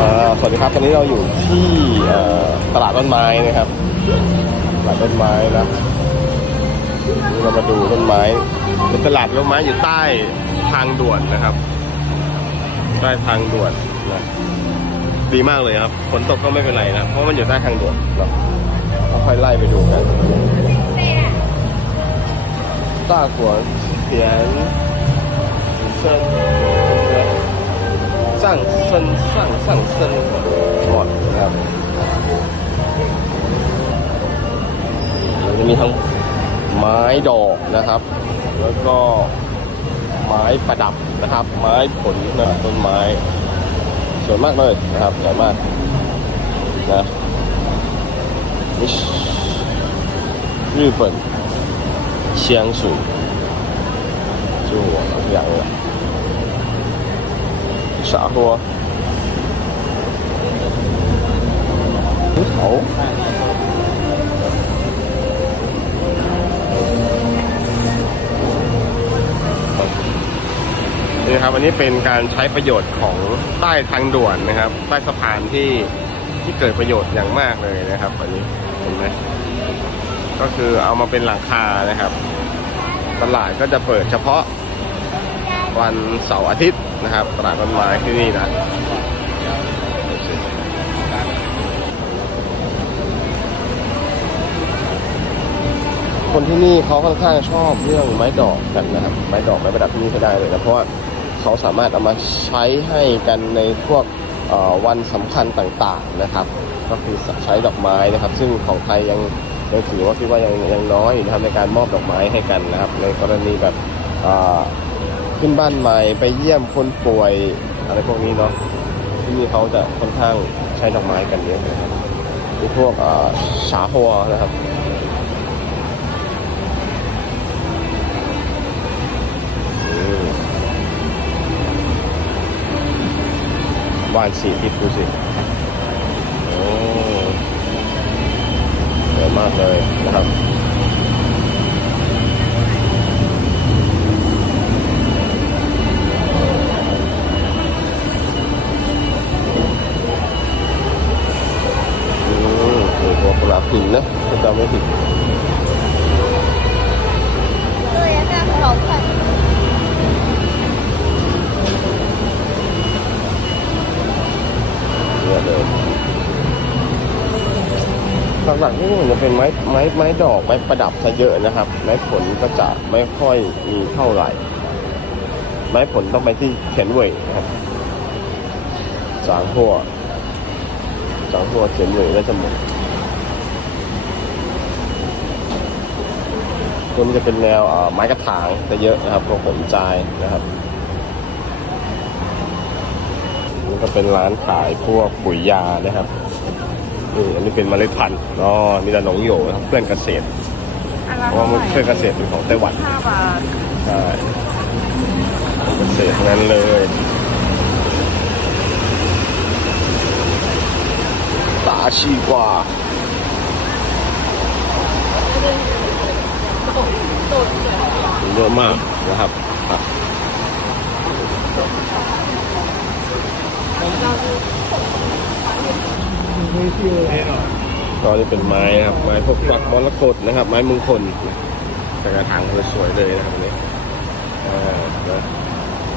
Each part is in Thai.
อ่าสวัสดีครับ ตอนนี้เราอยู่ที่เอ่อตลาดต้นไม้นะครับ ตลาดต้นไม้นะเรามาดูต้นไม้เป็นตลาดต้นไม้อยู่ใต้ทางด่วนนะครับ ใต้ทางด่วนนะดีมากเลยครับ ฝนตกก็ไม่เป็นไรนะ เพราะมันอยู่ใต้ทางด่วนเนาะค่อยๆไล่ไปดูกัน大果田 生上升上上升หมดนะครับจะมีทั้งไม้ดอกนะครับ แล้วก็ไม้ประดับนะครับ ไม้ผลนะต้นไม้สวยมากเลยนะครับสวยมากนะนี่日本香水就我养了 สาหันี่ครับวันนี้เป็นการใช้ประโยชน์ของใต้ทางด่วนนะครับ ใต้สะพานที่ที่เกิดประโยชน์อย่างมากเลยนะครับวันนี้เห็นไหมก็คือเอามาเป็นหลังคานะครับ ตลาดก็จะเปิดเฉพาะ วันเสาร์อาทิตย์นะครับ ตลาดต้นไม้ที่นี่นะคนที่นี่เขาค่อนข้างชอบเรื่องไม้ดอกกันนะครับ ไม้ดอกไม้ประดับที่นี่ก็ได้เลยนะเพราะว่าเขาสามารถเอามาใช้ให้กันในพวกวันสำคัญต่างๆนะครับ ก็คือใช้ดอกไม้นะครับ ซึ่งของไทยยังยังถือว่าคิดว่ายังยังน้อยนะครับในการมอบดอกไม้ให้กันนะครับ ในกรณีแบบ ขึ้นบ้านใหม่ไปเยี่ยมคนป่วยอะไรพวกนี้เนาะที่นี่เขาจะค่อนข้างใช้ดอกไม้กันเยอะนะครับมีพวกเอ่อฉาหัวนะครับวานสีทิศดูสิโอ้สวยมากเลยนะครับ หลักๆนี่มันจะเป็นไม้ไม้ไม้ดอกไม้ประดับซะเยอะนะครับ ไม้ผลก็จะไม่ค่อยมีเท่าไหร่ ไม้ผลต้องไปที่เขียนเว่ยนะครับจางหัวจางหัวเขียนเว่ยและจมูกตัวนี้จะเป็นแนวไม้กระถางจะเยอะนะครับพวกผลจายนะครับนี่ก็เป็นร้านขายพวกปุ๋ยยานะครับ นี่อันนี้เป็นเมล็ดพันธุ์อ๋อมีแต่หนงโหยวนะครับเพื่อนเกษตรเพราะว่ามันเพื่อนเกษตรเป็นของไต้หวันห้าบาทใช่เกษตรทั้งนั้นเลยตาชีกว่าเยอะมากนะครับอะ ก็นี่เป็นไม้นะครับ ไม้พวกฝักมรกตนะครับ ไม้มงคลแต่กระถางสวยเลยนะครับอันนี้อ่านะ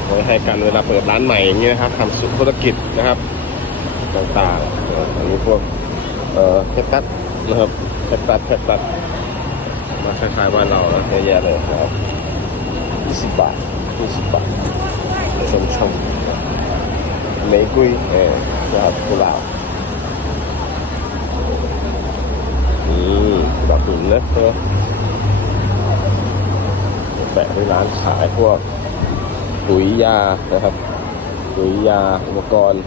ไว้ให้กันเวลาเปิดร้านใหม่อย่างนี้นะครับทำสุขธุรกิจนะครับ ต่างๆอันนี้พวกเอ่อแคคตัสนะครับแคคตัสแคคตัสมาคล้ายๆบ้านเรานะเยอะแยะเลยนะครับ20บาท20บาทชมชมเมกุยเออนะครับกุหลาบ อืมดอกหินนะเออแปะที่ร้านขายพวกปุ๋ยยานะครับปุ๋ยยาอุปกรณ์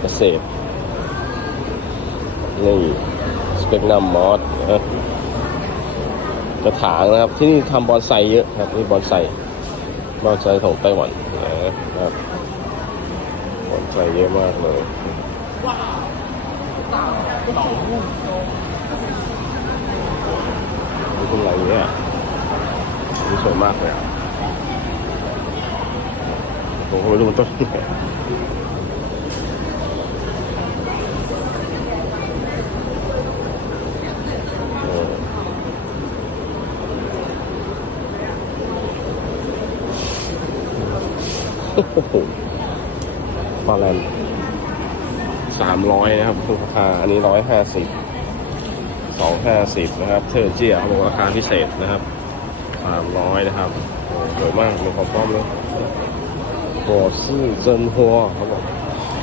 เกษตรนี่สเปกนัมมอสนะกระถางนะครับ ที่นี่ทำบอนไซเยอะครับนี่บอนไซบอนไซของไต้หวันนะครับบอนไซเยอะมากเลย ตรงไหนเนี่ยนี่สวยมากเลยผมก็ไม่รู้มันต้นโอ้โหฟาแลนสามร้อยนะครับราคาอันนี้ร้อยห้าสิบ สองห้าสิบนะครับเทอร์เจียเขาบอกราคาพิเศษนะครับสามร้อยนะครับโอ้สวยมากมีความพร้อมเลยหัวซื่อเจินหัวเขาบอก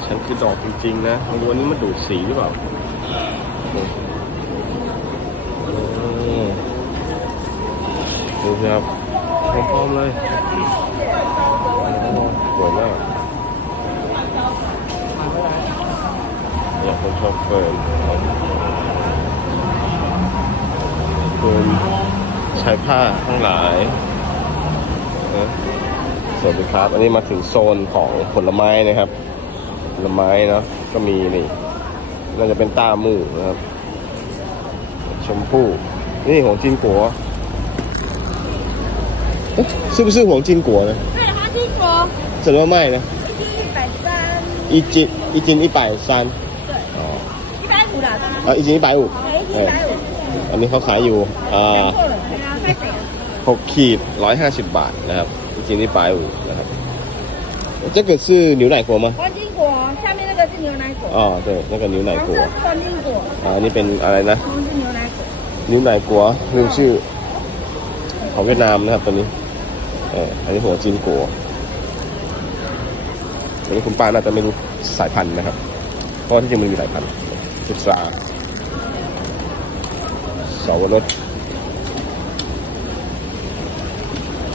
ฉันคือดอกจริงๆนะไม่รู้อันนี้มันดูดสีหรือเปล่าดูครับพร้อมๆเลยสวยมากอยากคนชอบเฟิร์น เฟิร์นใช้ผ้าทั้งหลายนะสวัสดีครับ อันนี้มาถึงโซนของผลไม้นะครับ ผลไม้เนาะก็มีนี่น่าจะเป็นต้ามู่นะครับ ชมพู่นี่ของจีนกัวเอ๊ะซื้อ不是黄金果呢？对，黄金果怎么卖呢？一斤一百三，一斤一斤一百三，对，哦，一百五啦，啊一斤一百五，哎，一斤一百五， อันนี้เขาขายอยู่อ่า 错了，哎呀，太肥了。 หกขีดร้อยห้าสิบบาทนะครับ一斤一百五นะครับ这个是牛奶果吗？黄金果下面那个是牛奶果，哦，对，那个牛奶黄果色是黄金果，啊，อันนี้เป็นอะไรนะ 黄是牛奶果。 นิ้วไหนกัวลืมชื่อ ของเวียดนามนะครับตัวนี้เอออันนี้หัวจีนกัวอันนี้คุณป้าน่าจะไม่รู้สายพันธุ์นะครับ เพราะว่าที่จริงมันมีหลายพันธุ์พุทรา สาวรส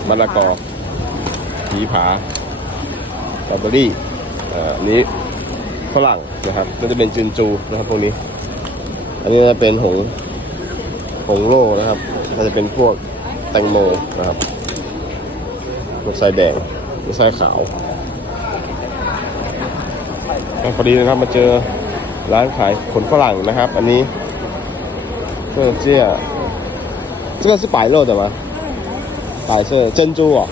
มะละกอผีผาสตรอเบอรี่เอ่ออันนี้ฝรั่งนะครับน่าจะเป็นจินจูนะครับพวกนี้ อันนี้จะเป็นหงผงโล่นะครับก็จะเป็นพวกแตงโมนะครับพวกไส้แดงพวกไส้ขาวก็พอดีนะครับมาเจอร้านขายผลฝรั่งนะครับ อันนี้ 这个这这个是白肉的吗？白色珍珠哦，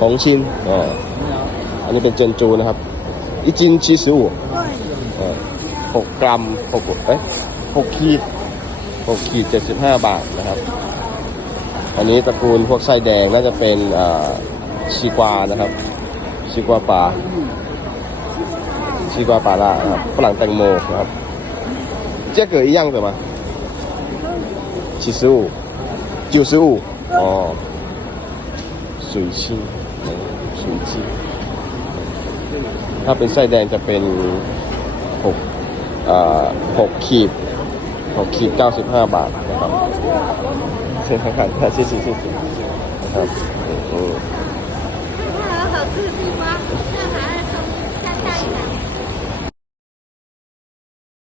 红心哦，อันนี้เป็นเจนจูนะครับ一斤七十五。เออหกกรัมหกเอ้ยหกขีดหกขีดเจ็ดสิบห้าบาทนะครับ อันนี้ตระกูลพวกไส้แดงน่าจะเป็นอ่าชีกวานะครับ ชีกวาปลา 西瓜กวาป่าล่านะครับฝรั่งแตงโมนะครับเจ๊ก๋อีย่างเถอะมาชิซูจิวซูอ๋อสุยชิงสุยชิงถ้าเป็นไส้แดงจะเป็นหกหกขีดหกขีดเก้าสิบห้าบาทนะครับเช่นกันถ้าชิชิชิช่นะครับอืม